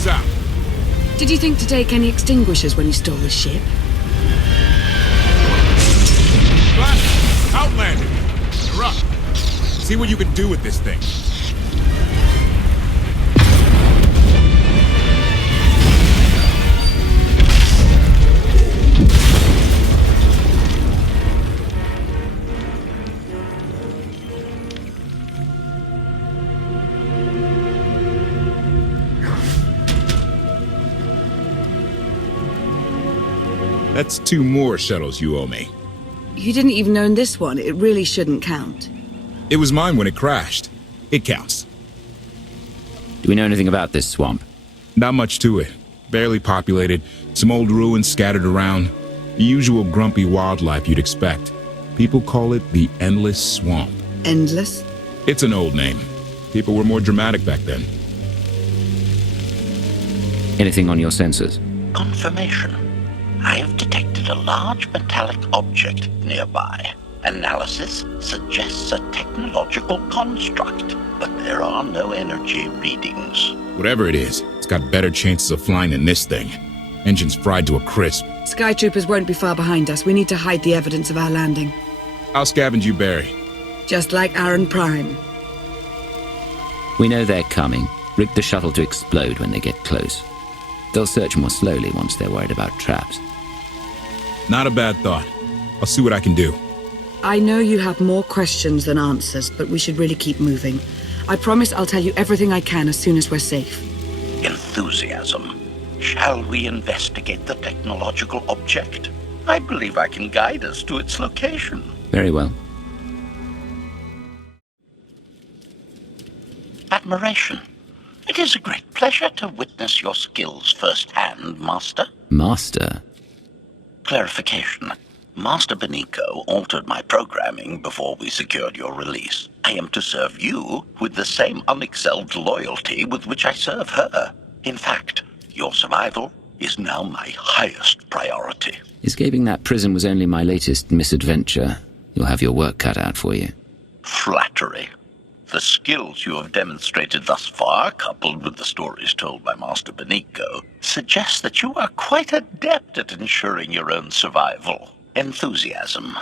Fires out. Did you think to take any extinguishers when you stole the ship? Lana, outlanded. You're up. See what you can do with this thing. That's 2 more shuttles you owe me. You didn't even own this one. It really shouldn't count. It was mine when it crashed. It counts. Do we know anything about this swamp? Not much to it. Barely populated, some old ruins scattered around. The usual grumpy wildlife you'd expect. People call it the Endless Swamp. Endless? It's an old name. People were more dramatic back then. Anything on your sensors? Confirmation. I have detected a large metallic object nearby. Analysis suggests a technological construct, but there are no energy readings. Whatever it is, it's got better chances of flying than this thing. Engines fried to a crisp. Sky troopers won't be far behind us. We need to hide the evidence of our landing. I'll scavenge you, Barry. Just like Aaron Prime. We know they're coming. Rig the shuttle to explode when they get close. They'll search more slowly once they're worried about traps. Not a bad thought. I'll see what I can do. I know you have more questions than answers, but we should really keep moving. I promise I'll tell you everything I can as soon as we're safe. Enthusiasm. Shall we investigate the technological object? I believe I can guide us to its location. Very well. Admiration. It is a great pleasure to witness your skills firsthand, Master. Master? Clarification. Master Benico altered my programming before we secured your release. I am to serve you with the same unexcelled loyalty with which I serve her. In fact, your survival is now my highest priority. Escaping that prison was only my latest misadventure. You'll have your work cut out for you. Flattery. The skills you have demonstrated thus far, coupled with the stories told by Master Benico, suggest that you are quite adept at ensuring your own survival. Enthusiasm.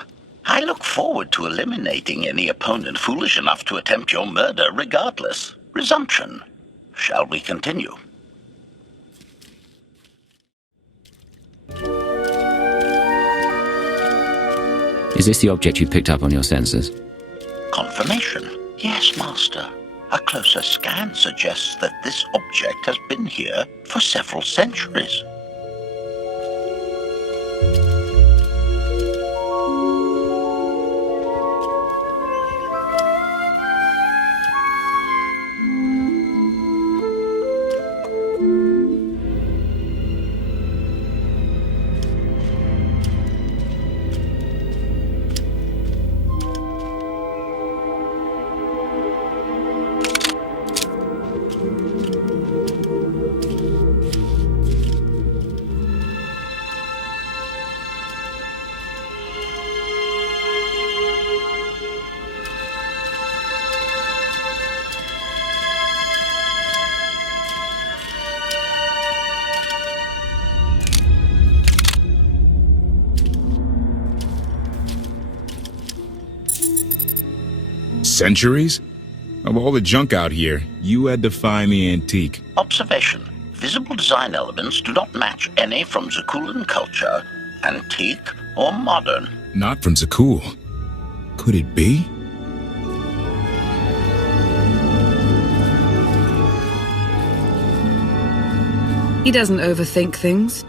I look forward to eliminating any opponent foolish enough to attempt your murder regardless. Resumption. Shall we continue? Is this the object you picked up on your sensors? Confirmation. Yes, Master. A closer scan suggests that this object has been here for several centuries. Centuries? Of all the junk out here, you had to find the antique. Observation. Visible design elements do not match any from Zakuulan culture, antique or modern. Not from Zakuul. Could it be? He doesn't overthink things.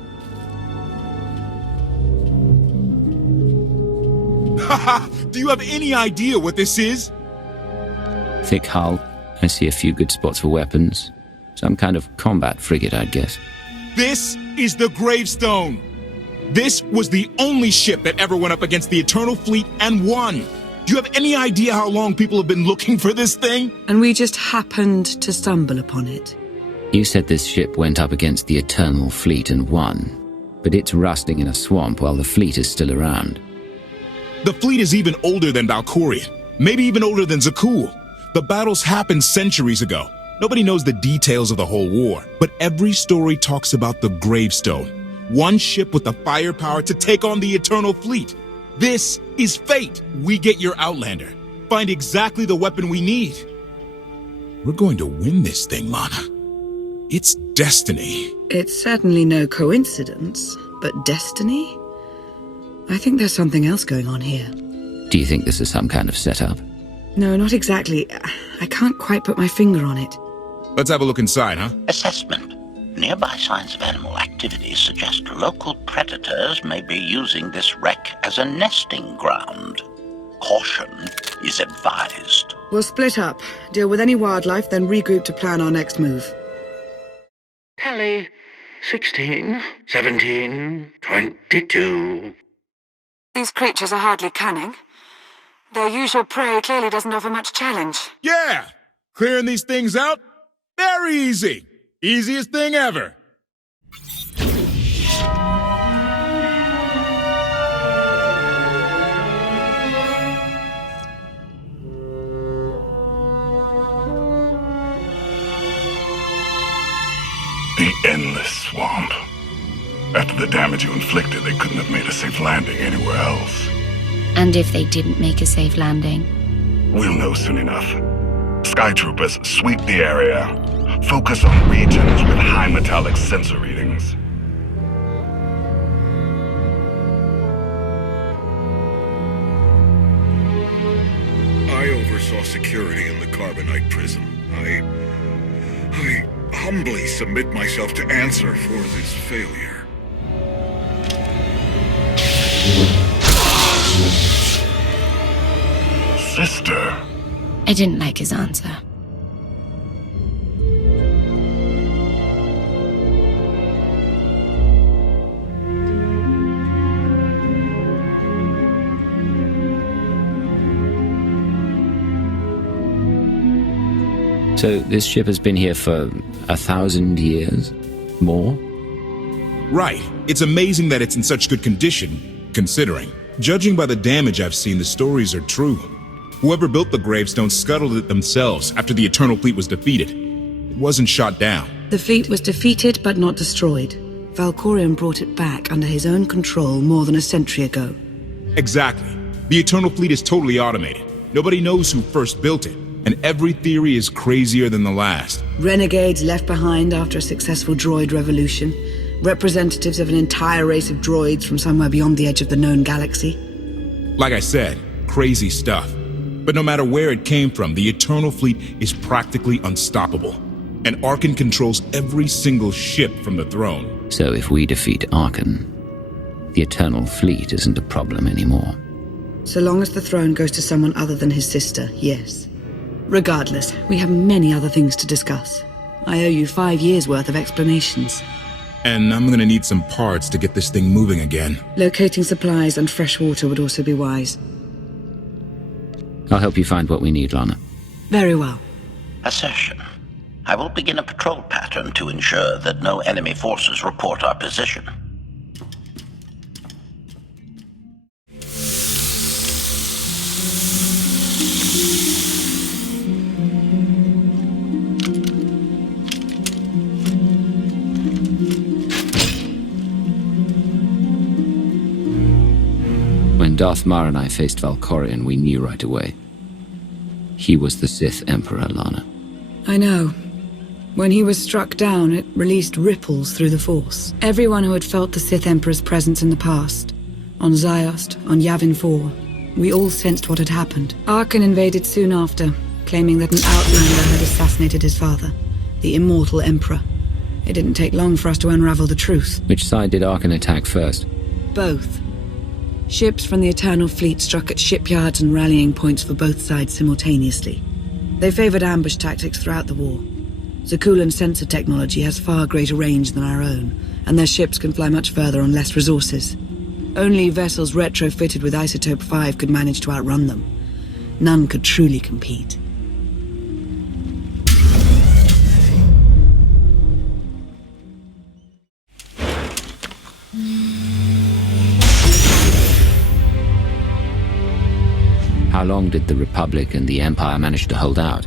Haha! Do you have any idea what this is? Thick hull. I see a few good spots for weapons. Some kind of combat frigate, I'd guess. This is the Gravestone. This was the only ship that ever went up against the Eternal Fleet and won. Do you have any idea how long people have been looking for this thing? And we just happened to stumble upon it. You said this ship went up against the Eternal Fleet and won. But it's rusting in a swamp while the fleet is still around. The fleet is even older than Valkorion. Maybe even older than Zakuul. The battles happened centuries ago. Nobody knows the details of the whole war, but every story talks about the Gravestone. One ship with the firepower to take on the Eternal Fleet. This is fate. We get your Outlander. Find exactly the weapon we need. We're going to win this thing, Lana. It's destiny. It's certainly no coincidence, but destiny? I think there's something else going on here. Do you think this is some kind of setup? No, not exactly. I can't quite put my finger on it. Let's have a look inside, huh? Assessment. Nearby signs of animal activity suggest local predators may be using this wreck as a nesting ground. Caution is advised. We'll split up, deal with any wildlife, then regroup to plan our next move. Tally, 16, 17, 22. These creatures are hardly cunning. Their usual prey clearly doesn't offer much challenge. Yeah! Clearing these things out? Very easy. Easiest thing ever. The endless swamp. After the damage you inflicted, they couldn't have made a safe landing anywhere else. And if they didn't make a safe landing? We'll know soon enough. Sky Troopers, sweep the area. Focus on regions with high metallic sensor readings. I oversaw security in the Carbonite prison. I humbly submit myself to answer for this failure. Sister. I didn't like his answer. So this ship has been here for 1,000 years? More? Right. It's amazing that it's in such good condition, considering. Judging by the damage I've seen, the stories are true. Whoever built the Gravestone scuttled it themselves after the Eternal Fleet was defeated. It wasn't shot down. The fleet was defeated but not destroyed. Valkorion brought it back under his own control more than a century ago. Exactly. The Eternal Fleet is totally automated. Nobody knows who first built it, and every theory is crazier than the last. Renegades left behind after a successful droid revolution. Representatives of an entire race of droids from somewhere beyond the edge of the known galaxy. Like I said, crazy stuff. But no matter where it came from, the Eternal Fleet is practically unstoppable. And Arkan controls every single ship from the throne. So if we defeat Arkan, the Eternal Fleet isn't a problem anymore. So long as the throne goes to someone other than his sister, yes. Regardless, we have many other things to discuss. I owe you 5 years' worth of explanations. And I'm gonna need some parts to get this thing moving again. Locating supplies and fresh water would also be wise. I'll help you find what we need, Lana. Very well. Assertion. I will begin a patrol pattern to ensure that no enemy forces report our position. When Darth Mar and I faced Valkorion, we knew right away. He was the Sith Emperor, Lana. I know. When he was struck down, it released ripples through the Force. Everyone who had felt the Sith Emperor's presence in the past, on Ziost, on Yavin 4, we all sensed what had happened. Arkan invaded soon after, claiming that an Outlander had assassinated his father, the immortal Emperor. It didn't take long for us to unravel the truth. Which side did Arkan attack first? Both. Ships from the Eternal Fleet struck at shipyards and rallying points for both sides simultaneously. They favored ambush tactics throughout the war. Zakuul sensor technology has far greater range than our own, and their ships can fly much further on less resources. Only vessels retrofitted with Isotope 5 could manage to outrun them. None could truly compete. How long did the Republic and the Empire manage to hold out?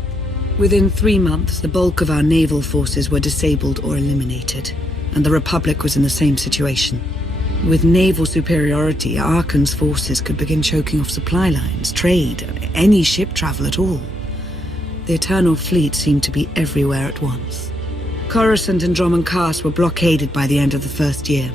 Within 3 months, the bulk of our naval forces were disabled or eliminated, and the Republic was in the same situation. With naval superiority, Arkan's forces could begin choking off supply lines, trade, any ship travel at all. The Eternal Fleet seemed to be everywhere at once. Coruscant and Drummond Cast were blockaded by the end of the first year.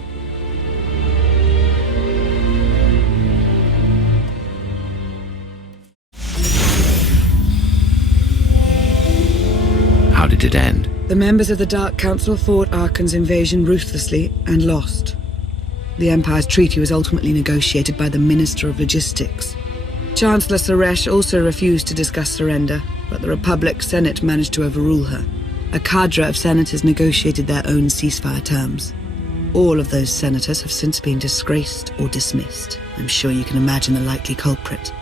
How did it end? The members of the Dark Council fought Arkan's invasion ruthlessly and lost. The Empire's treaty was ultimately negotiated by the Minister of Logistics. Chancellor Suresh also refused to discuss surrender, but the Republic Senate managed to overrule her. A cadre of senators negotiated their own ceasefire terms. All of those senators have since been disgraced or dismissed. I'm sure you can imagine the likely culprit.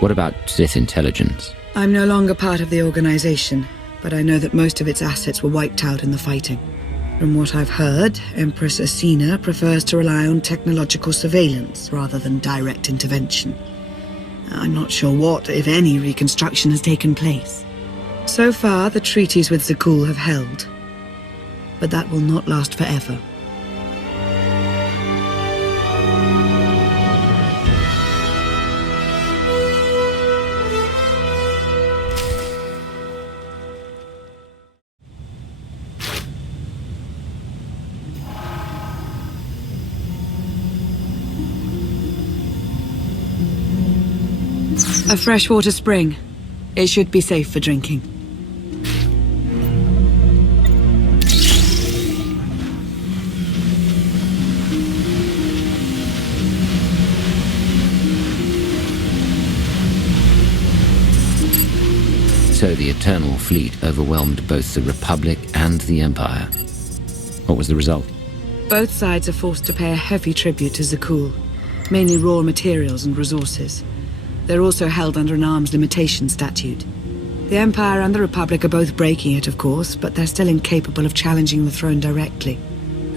What about Sith intelligence? I'm no longer part of the organization, but I know that most of its assets were wiped out in the fighting. From what I've heard, Empress Asina prefers to rely on technological surveillance rather than direct intervention. I'm not sure what, if any, reconstruction has taken place. So far, the treaties with Zakuul have held, but that will not last forever. A freshwater spring. It should be safe for drinking. So the Eternal Fleet overwhelmed both the Republic and the Empire. What was the result? Both sides are forced to pay a heavy tribute to Zakuul, mainly raw materials and resources. They're also held under an arms limitation statute. The Empire and the Republic are both breaking it, of course, but they're still incapable of challenging the throne directly.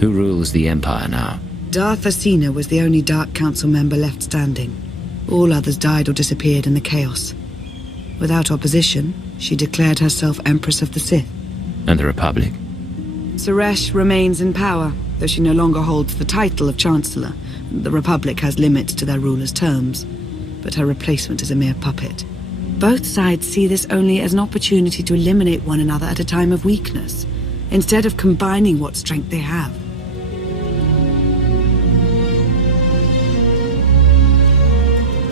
Who rules the Empire now? Darth Asina was the only Dark Council member left standing. All others died or disappeared in the chaos. Without opposition, she declared herself Empress of the Sith. And the Republic? Suresh remains in power, though she no longer holds the title of Chancellor. The Republic has limits to their ruler's terms, but her replacement is a mere puppet. Both sides see this only as an opportunity to eliminate one another at a time of weakness, instead of combining what strength they have.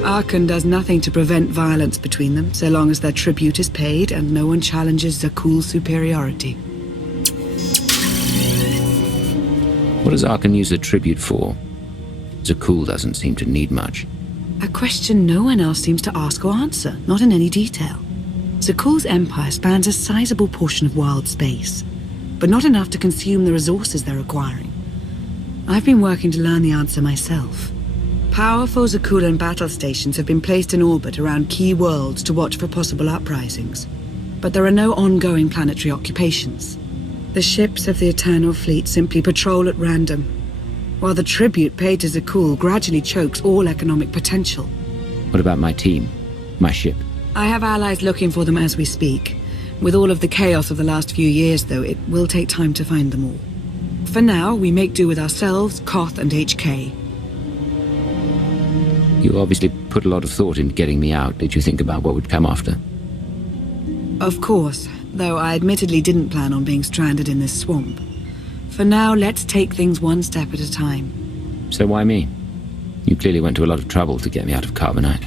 Arkan does nothing to prevent violence between them, so long as their tribute is paid and no one challenges Zakuul's superiority. What does Arkan use the tribute for? Zakuul doesn't seem to need much. A question no one else seems to ask or answer, not in any detail. Zakuul's empire spans a sizable portion of wild space, but not enough to consume the resources they're acquiring. I've been working to learn the answer myself. Powerful Zakuulan battle stations have been placed in orbit around key worlds to watch for possible uprisings, but there are no ongoing planetary occupations. The ships of the Eternal Fleet simply patrol at random, while the tribute paid to Zakuul gradually chokes all economic potential. What about my team? My ship? I have allies looking for them as we speak. With all of the chaos of the last few years, though, it will take time to find them all. For now, we make do with ourselves, Koth, and HK. You obviously put a lot of thought into getting me out. Did you think about what would come after? Of course, though I admittedly didn't plan on being stranded in this swamp. For now, let's take things one step at a time. So why me? You clearly went to a lot of trouble to get me out of Carbonite.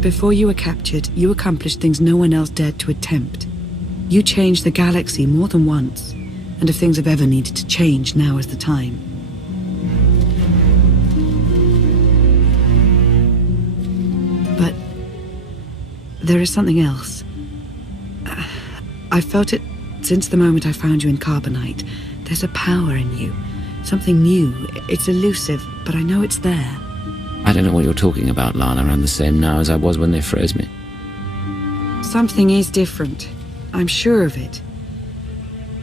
Before you were captured, you accomplished things no one else dared to attempt. You changed the galaxy more than once, and if things have ever needed to change, now is the time. But there is something else. I've felt it since the moment I found you in Carbonite. There's a power in you. Something new. It's elusive, but I know it's there. I don't know what you're talking about, Lana. I'm the same now as I was when they froze me. Something is different. I'm sure of it.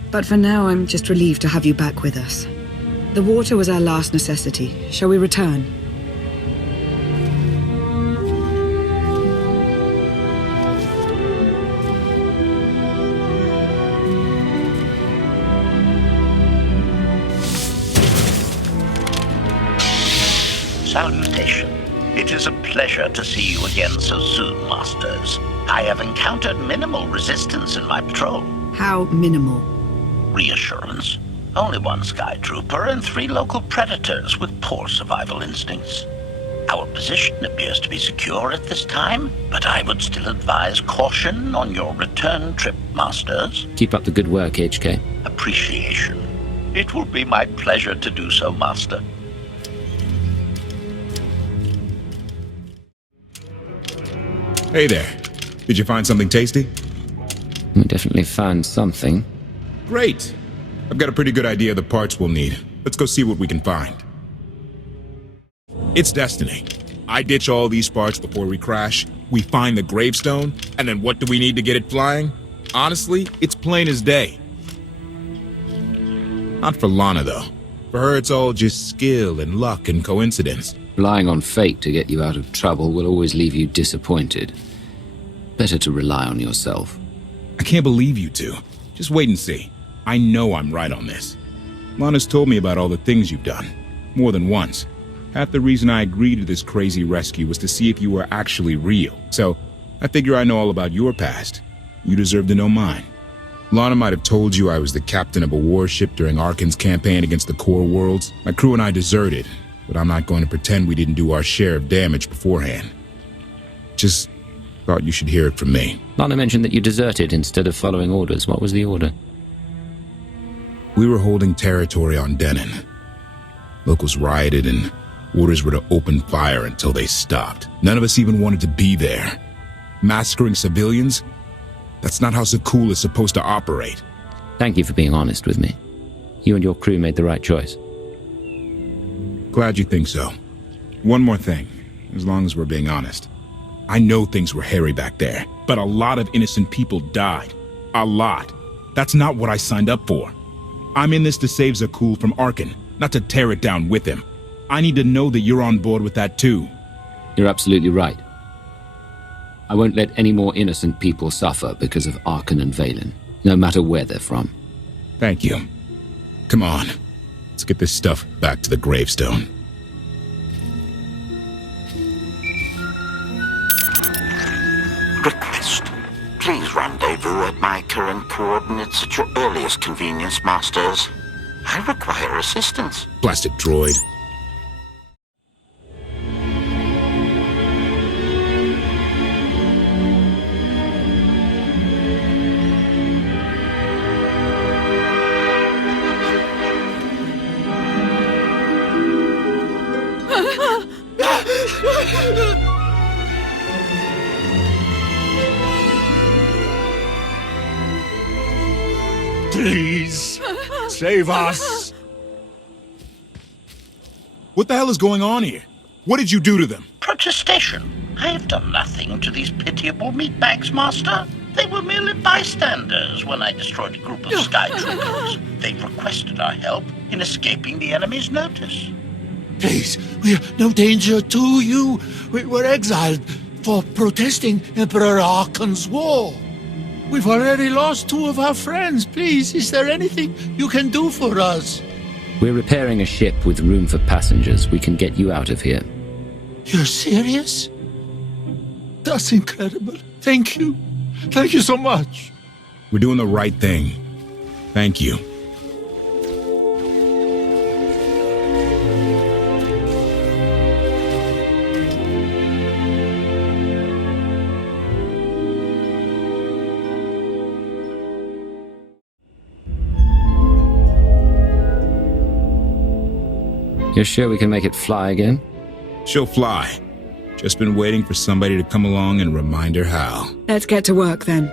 But for now, I'm just relieved to have you back with us. The water was our last necessity. Shall we return? salutation. It is a pleasure to see you again so soon, Masters. I have encountered minimal resistance in my patrol. How minimal? Reassurance. Only one Sky Trooper and 3 local predators with poor survival instincts. Our position appears to be secure at this time, but I would still advise caution on your return trip, Masters. Keep up the good work, HK. Appreciation. It will be my pleasure to do so, Master. Hey there. Did you find something tasty? We definitely found something. Great. I've got a pretty good idea of the parts we'll need. Let's go see what we can find. It's destiny. I ditch all these parts before we crash. We find the Gravestone, and then what do we need to get it flying? Honestly, it's plain as day. Not for Lana, though. For her, it's all just skill and luck and coincidence. Relying on fate to get you out of trouble will always leave you disappointed. Better to rely on yourself. I can't believe you two. Just wait and see. I know I'm right on this. Lana's told me about all the things you've done. More than once. Half the reason I agreed to this crazy rescue was to see if you were actually real. So, I figure I know all about your past. You deserve to know mine. Lana might have told you I was the captain of a warship during Arkan's campaign against the Core Worlds. My crew and I deserted, but I'm not going to pretend we didn't do our share of damage beforehand. Just thought you should hear it from me. Lana mentioned that you deserted instead of following orders. What was the order? We were holding territory on Denon. Locals rioted and orders were to open fire until they stopped. None of us even wanted to be there. Massacring civilians? That's not how Zakuul is supposed to operate. Thank you for being honest with me. You and your crew made the right choice. Glad you think so. One more thing, as long as we're being honest. I know things were hairy back there, but a lot of innocent people died. A lot. That's not what I signed up for. I'm in this to save Zakuul from Arkan, not to tear it down with him. I need to know that you're on board with that too. You're absolutely right. I won't let any more innocent people suffer because of Arkan and Valen, no matter where they're from. Thank you. Come on, let's get this stuff back to the Gravestone. Request. Please rendezvous at my current coordinates at your earliest convenience, Masters. I require assistance. Blasted droid. Please, save us. What the hell is going on here? What did you do to them? Protestation. I have done nothing to these pitiable meatbags, Master. They were merely bystanders when I destroyed a group of Sky Troopers. They requested our help in escaping the enemy's notice. Please, we're no danger to you. We were exiled for protesting Emperor Arkan's war. We've already lost 2 of our friends. Please, is there anything you can do for us? We're repairing a ship with room for passengers. We can get you out of here. You're serious? That's incredible. Thank you. Thank you so much. We're doing the right thing. Thank you. You're sure we can make it fly again? She'll fly. Just been waiting for somebody to come along and remind her how. Let's get to work then.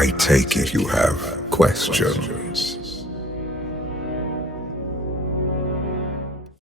I take it you have questions.